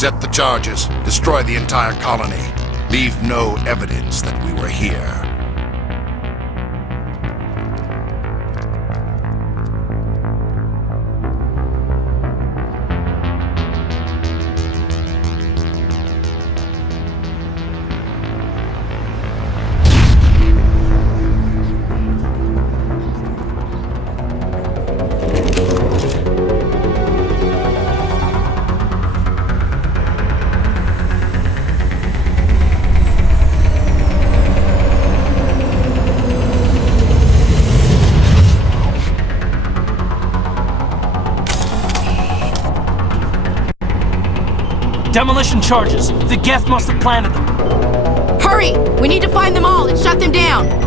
Accept the charges. Destroy the entire colony. Leave no evidence that we were here. Demolition charges. The Geth must have planted them. Hurry! We need to find them all and shut them down!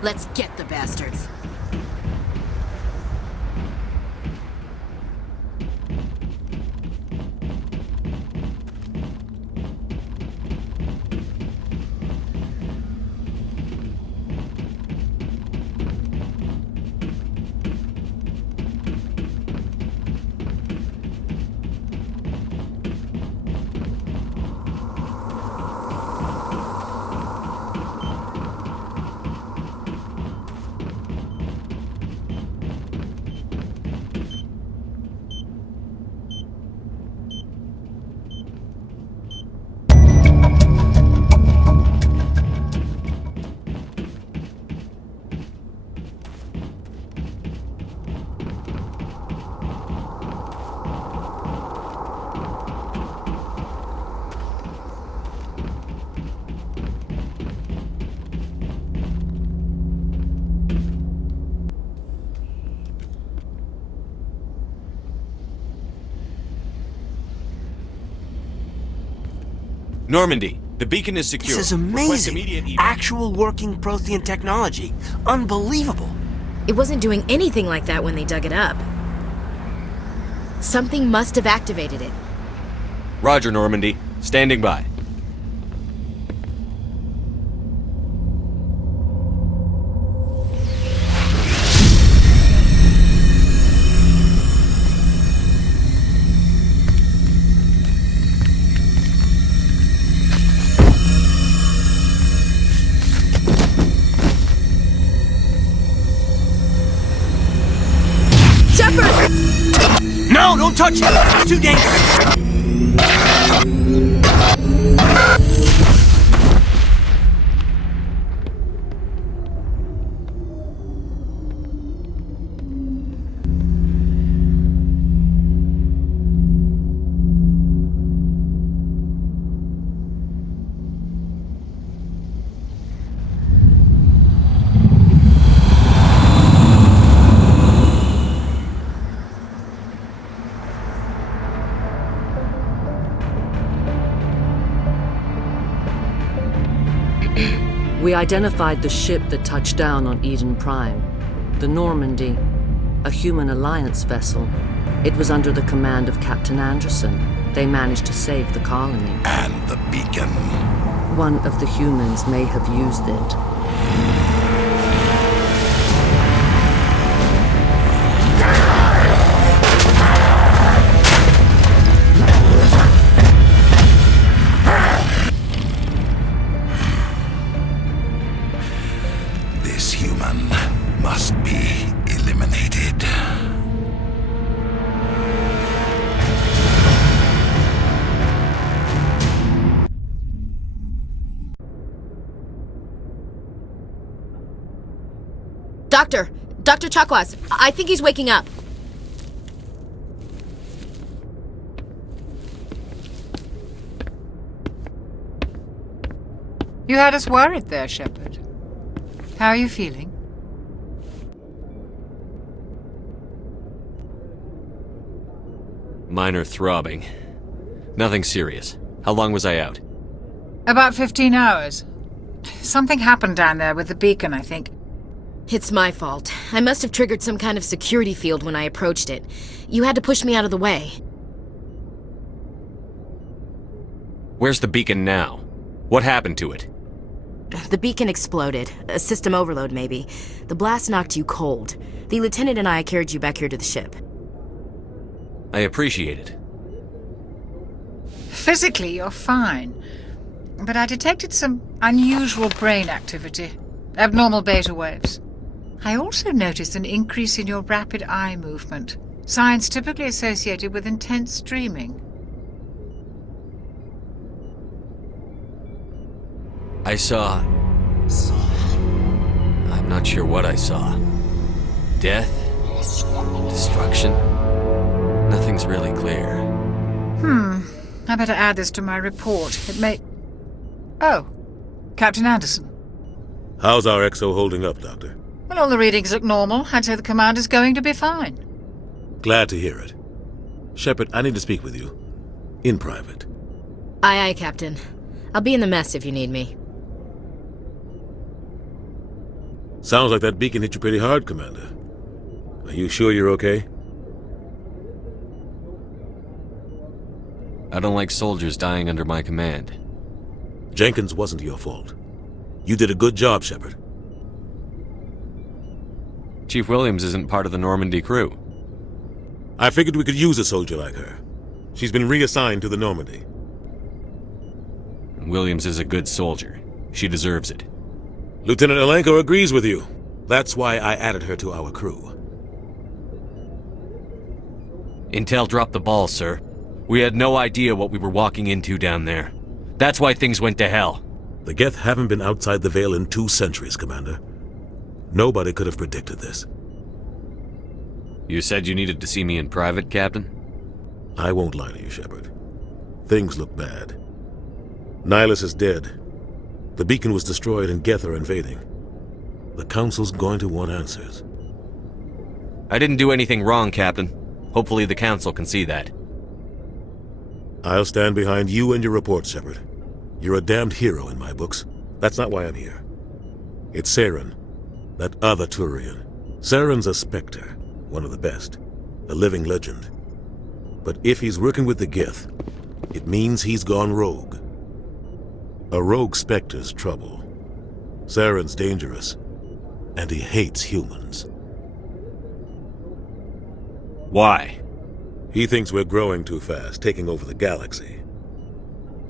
Let's get the bastards. Normandy, the beacon is secure. This is Request amazing. immediate evac. Actual working Prothean technology. Unbelievable. It wasn't doing anything like that when they dug it up. Something must have activated it. Roger, Normandy. Standing by. No, don't touch it! It's too dangerous! We identified the ship that touched down on Eden Prime, the Normandy, a human alliance vessel. It was under the command of Captain Anderson. They managed to save the colony. And the beacon. One of the humans may have used it. This human must be eliminated. Dr. Chakwas, I think he's waking up. You had us worried there, Shepard. How are you feeling? Minor throbbing. Nothing serious. How long was I out? About 15 hours. Something happened down there with the beacon, I think. It's my fault. I must have triggered some kind of security field when I approached it. You had to push me out of the way. Where's the beacon now? What happened to it? The beacon exploded. A system overload, maybe. The blast knocked you cold. The lieutenant and I carried you back here to the ship. I appreciate it. Physically, you're fine. But I detected some unusual brain activity. Abnormal beta waves. I also noticed an increase in your rapid eye movement. Signs typically associated with intense dreaming. I saw... I'm not sure what I saw. Death? Destruction? Nothing's really clear. I better add this to my report. It may... Oh, Captain Anderson. How's our XO holding up, Doctor? Well, all the readings look normal. I'd say the commander's going to be fine. Glad to hear it. Shepard, I need to speak with you. In private. Aye, Captain. I'll be in the mess if you need me. Sounds like that beacon hit you pretty hard, Commander. Are you sure you're okay? I don't like soldiers dying under my command. Jenkins wasn't your fault. You did a good job, Shepard. Chief Williams isn't part of the Normandy crew. I figured we could use a soldier like her. She's been reassigned to the Normandy. Williams is a good soldier. She deserves it. Lieutenant Alenko agrees with you. That's why I added her to our crew. Intel dropped the ball, sir. We had no idea what we were walking into down there. That's why things went to hell. The Geth haven't been outside the Veil in 2 centuries, Commander. Nobody could have predicted this. You said you needed to see me in private, Captain? I won't lie to you, Shepard. Things look bad. Nihilus is dead. The beacon was destroyed and Geth are invading. The Council's going to want answers. I didn't do anything wrong, Captain. Hopefully the Council can see that. I'll stand behind you and your report, Shepard. You're a damned hero in my books. That's not why I'm here. It's Saren, that other Turian. Saren's a Spectre, one of the best, a living legend. But if he's working with the Geth, it means he's gone rogue. A rogue Spectre's trouble. Saren's dangerous, and he hates humans. Why? He thinks we're growing too fast, taking over the galaxy.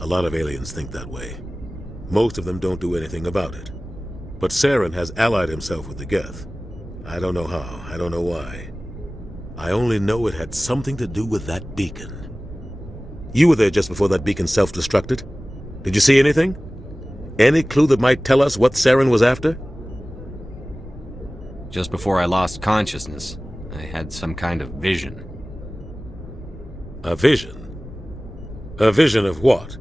A lot of aliens think that way. Most of them don't do anything about it. But Saren has allied himself with the Geth. I don't know how, I don't know why. I only know it had something to do with that beacon. You were there just before that beacon self-destructed. Did you see anything? Any clue that might tell us what Saren was after? Just before I lost consciousness, I had some kind of vision. A vision? A vision of what?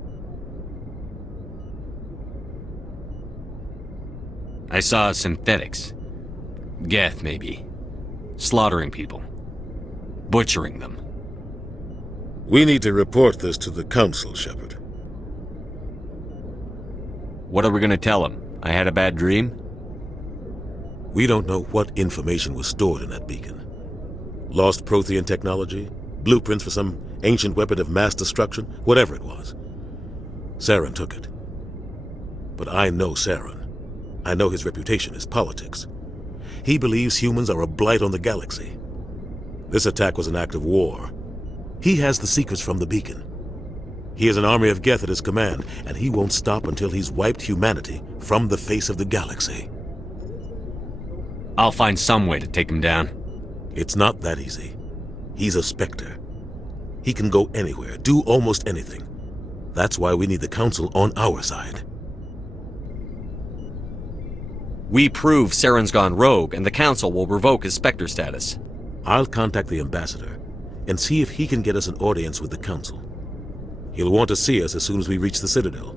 I saw synthetics. Geth, maybe. Slaughtering people. Butchering them. We need to report this to the Council, Shepard. What are we gonna tell them? I had a bad dream? We don't know what information was stored in that beacon. Lost Prothean technology? Blueprints for some ancient weapon of mass destruction? Whatever it was. Saren took it. But I know Saren. I know his reputation is politics. He believes humans are a blight on the galaxy. This attack was an act of war. He has the secrets from the beacon. He has an army of Geth at his command, and he won't stop until he's wiped humanity from the face of the galaxy. I'll find some way to take him down. It's not that easy. He's a Spectre. He can go anywhere, do almost anything. That's why we need the Council on our side. We prove Saren's gone rogue, and the Council will revoke his Spectre status. I'll contact the Ambassador and see if he can get us an audience with the Council. He'll want to see us as soon as we reach the Citadel.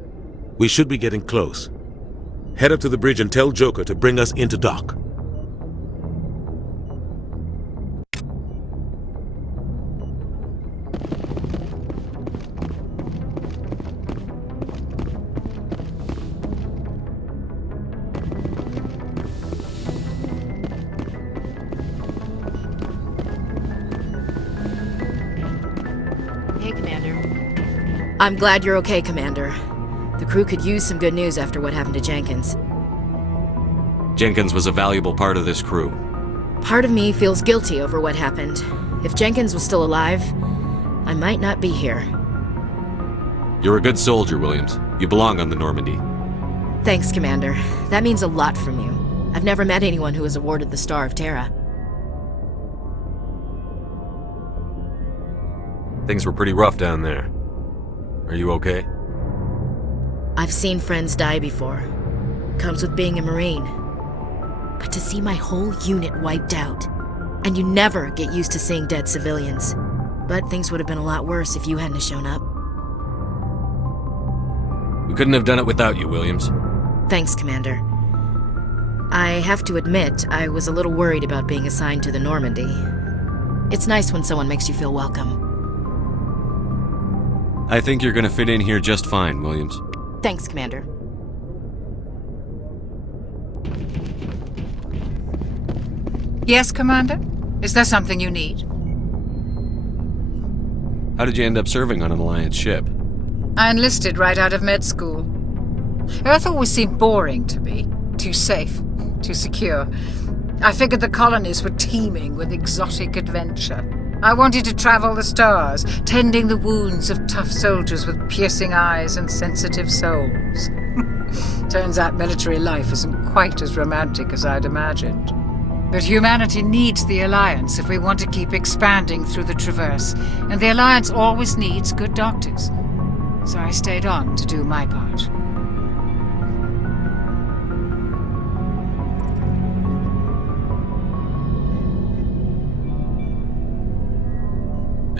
We should be getting close. Head up to the bridge and tell Joker to bring us into dock. Hey, Commander. I'm glad you're okay, Commander. The crew could use some good news after what happened to Jenkins. Jenkins was a valuable part of this crew. Part of me feels guilty over what happened. If Jenkins was still alive, I might not be here. You're a good soldier, Williams. You belong on the Normandy. Thanks, Commander. That means a lot from you. I've never met anyone who was awarded the Star of Terra. Things were pretty rough down there. Are you okay? I've seen friends die before. Comes with being a Marine. But to see my whole unit wiped out, and you never get used to seeing dead civilians. But things would have been a lot worse if you hadn't shown up. We couldn't have done it without you, Williams. Thanks, Commander. I have to admit, I was a little worried about being assigned to the Normandy. It's nice when someone makes you feel welcome. I think you're gonna fit in here just fine, Williams. Thanks, Commander. Yes, Commander? Is there something you need? How did you end up serving on an Alliance ship? I enlisted right out of med school. Earth always seemed boring to me. Too safe, too secure. I figured the colonies were teeming with exotic adventure. I wanted to travel the stars, tending the wounds of tough soldiers with piercing eyes and sensitive souls. Turns out military life isn't quite as romantic as I'd imagined. But humanity needs the Alliance if we want to keep expanding through the Traverse, and the Alliance always needs good doctors. So I stayed on to do my part.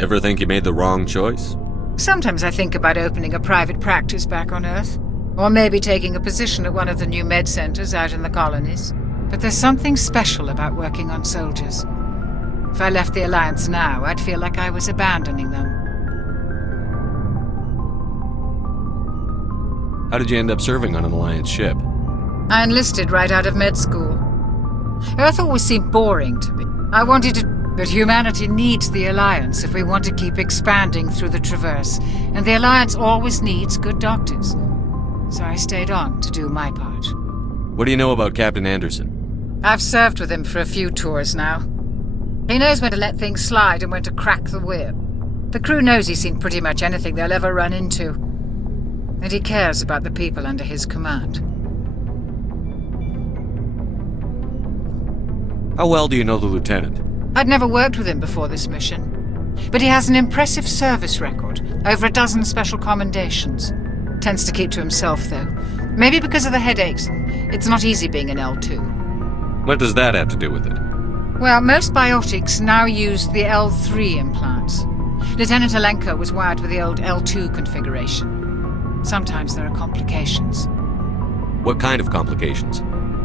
Ever think you made the wrong choice? Sometimes I think about opening a private practice back on Earth. Or maybe taking a position at one of the new med centers out in the colonies. But there's something special about working on soldiers. If I left the Alliance now, I'd feel like I was abandoning them. How did you end up serving on an Alliance ship? I enlisted right out of med school. Earth always seemed boring to me. I wanted to... But humanity needs the Alliance if we want to keep expanding through the Traverse, and the Alliance always needs good doctors. So I stayed on to do my part. What do you know about Captain Anderson? I've served with him for a few tours now. He knows when to let things slide and when to crack the whip. The crew knows he's seen pretty much anything they'll ever run into. And he cares about the people under his command. How well do you know the Lieutenant? I'd never worked with him before this mission. But he has an impressive service record, over a dozen special commendations. Tends to keep to himself, though. Maybe because of the headaches. It's not easy being an L2. What does that have to do with it? Well, most biotics now use the L3 implants. Lieutenant Alenko was wired with the old L2 configuration. Sometimes there are complications. What kind of complications?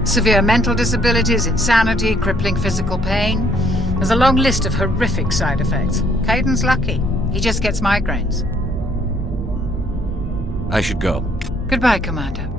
Severe mental disabilities, insanity, crippling physical pain. There's a long list of horrific side effects. Caden's lucky. He just gets migraines. I should go. Goodbye, Commander.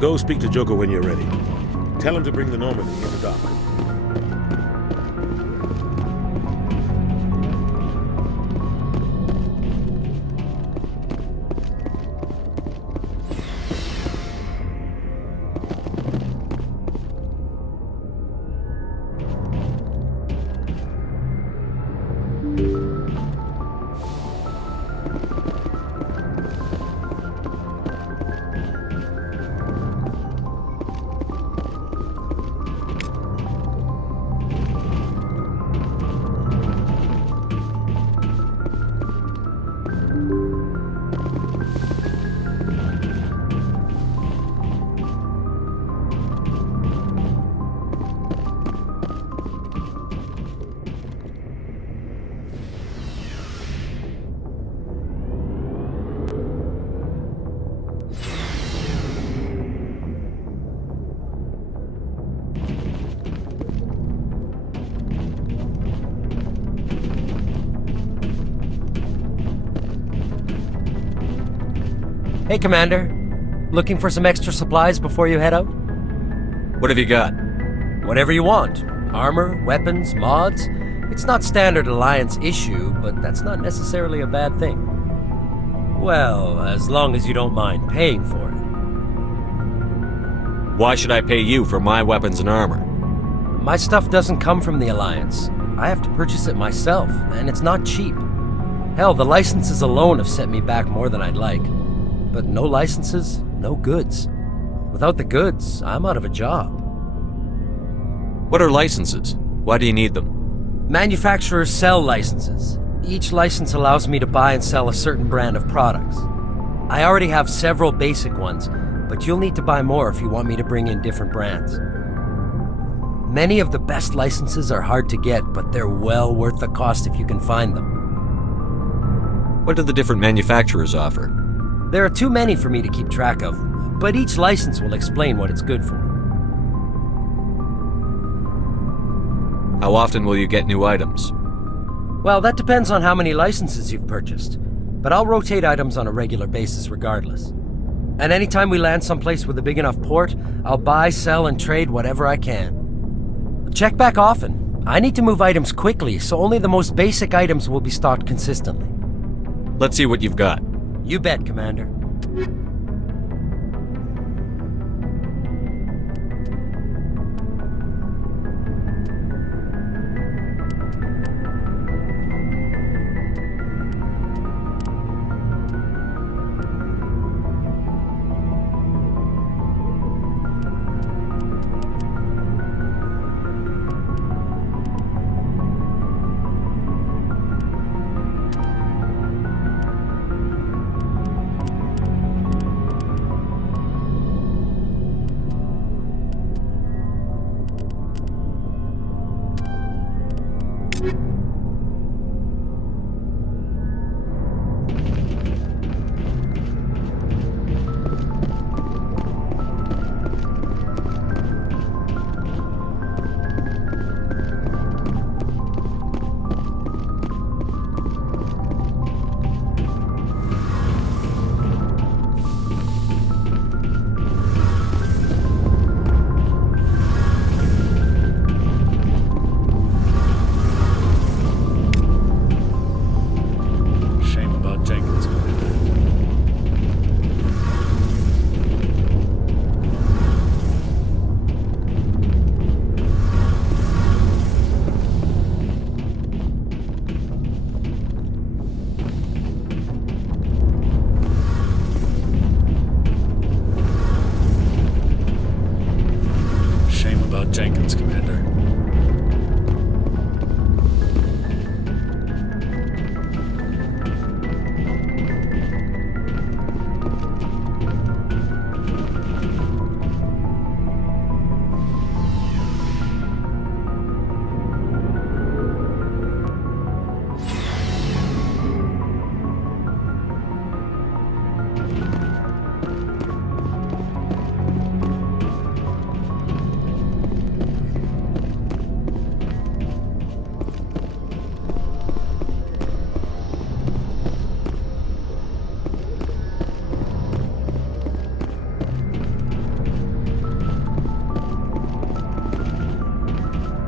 Go speak to Joker when you're ready. Tell him to bring the Normandy into dock. Hey, Commander. Looking for some extra supplies before you head out? What have you got? Whatever you want. Armor, weapons, mods. It's not standard Alliance issue, but that's not necessarily a bad thing. Well, as long as you don't mind paying for it. Why should I pay you for my weapons and armor? My stuff doesn't come from the Alliance. I have to purchase it myself, and it's not cheap. Hell, the licenses alone have set me back more than I'd like. But no licenses, no goods. Without the goods, I'm out of a job. What are licenses? Why do you need them? Manufacturers sell licenses. Each license allows me to buy and sell a certain brand of products. I already have several basic ones, but you'll need to buy more if you want me to bring in different brands. Many of the best licenses are hard to get, but they're well worth the cost if you can find them. What do the different manufacturers offer? There are too many for me to keep track of, but each license will explain what it's good for. How often will you get new items? Well, that depends on how many licenses you've purchased, but I'll rotate items on a regular basis regardless. And anytime we land someplace with a big enough port, I'll buy, sell, and trade whatever I can. Check back often. I need to move items quickly, so only the most basic items will be stocked consistently. Let's see what you've got. You bet, Commander. Jenkins, Commander.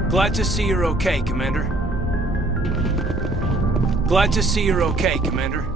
Glad to see you're okay, Commander. Glad to see you're okay, Commander.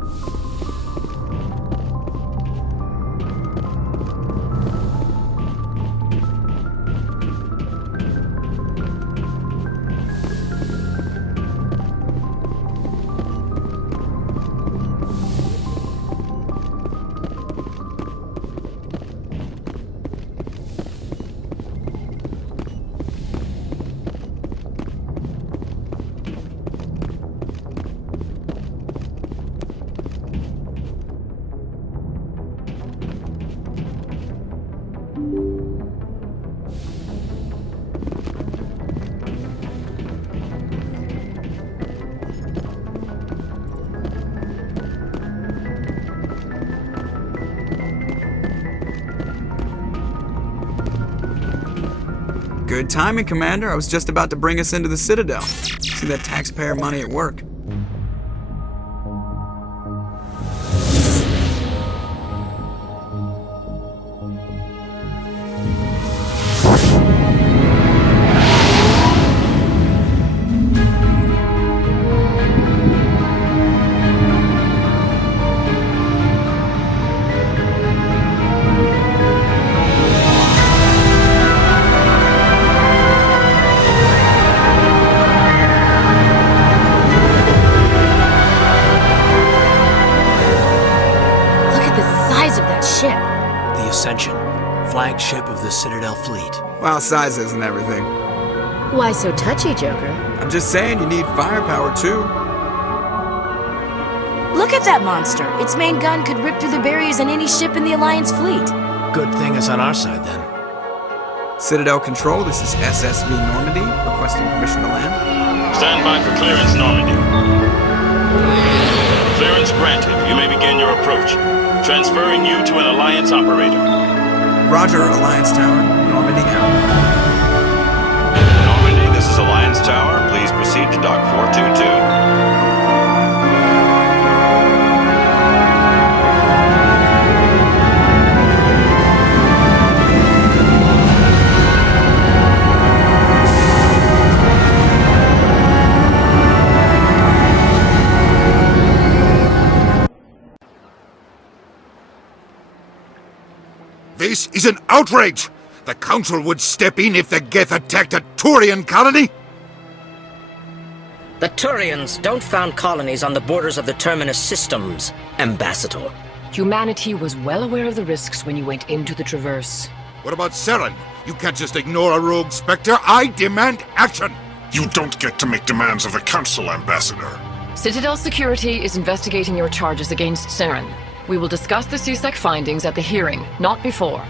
Good timing, Commander. I was just about to bring us into the Citadel. See that taxpayer money at work. Ascension, flagship of the Citadel fleet. Well, sizes and everything. Why so touchy, Joker? I'm just saying you need firepower too. Look at that monster! Its main gun could rip through the barriers in any ship in the Alliance fleet. Good thing it's on our side then. Citadel Control, this is SSV Normandy, requesting permission to land. Stand by for clearance, Normandy. Clearance granted. You may begin your approach. Transferring you to an Alliance operator. Roger, Alliance Tower, Normandy out. Normandy, this is Alliance Tower. Please proceed to Dock 422. This is an outrage! The Council would step in if the Geth attacked a Turian colony? The Turians don't found colonies on the borders of the Terminus systems, Ambassador. Humanity was well aware of the risks when you went into the Traverse. What about Saren? You can't just ignore a rogue Spectre. I demand action! You don't get to make demands of the Council, Ambassador. Citadel Security is investigating your charges against Saren. We will discuss the CSEC findings at the hearing, not before.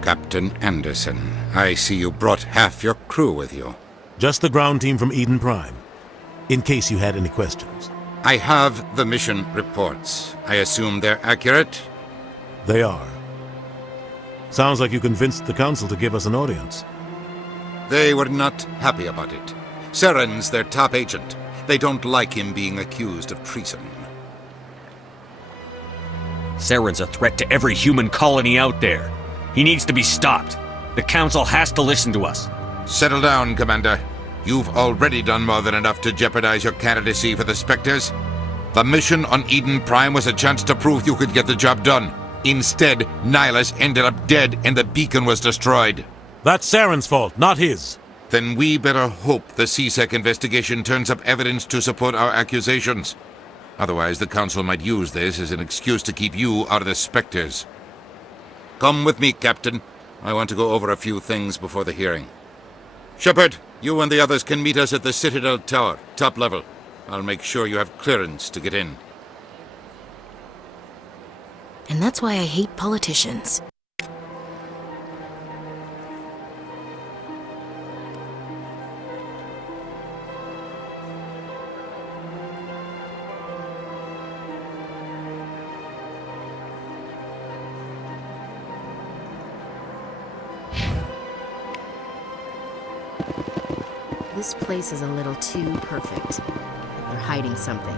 Captain Anderson, I see you brought half your crew with you. Just the ground team from Eden Prime, in case you had any questions. I have the mission reports. I assume they're accurate? They are. Sounds like you convinced the Council to give us an audience. They were not happy about it. Saren's their top agent. They don't like him being accused of treason. Saren's a threat to every human colony out there. He needs to be stopped. The Council has to listen to us. Settle down, Commander. You've already done more than enough to jeopardize your candidacy for the Spectres. The mission on Eden Prime was a chance to prove you could get the job done. Instead, Nihilus ended up dead and the beacon was destroyed. That's Saren's fault, not his. Then we better hope the CSEC investigation turns up evidence to support our accusations. Otherwise, the Council might use this as an excuse to keep you out of the Spectres. Come with me, Captain. I want to go over a few things before the hearing. Shepard, you and the others can meet us at the Citadel Tower, top level. I'll make sure you have clearance to get in. And that's why I hate politicians. This place is a little too perfect. Like they're hiding something.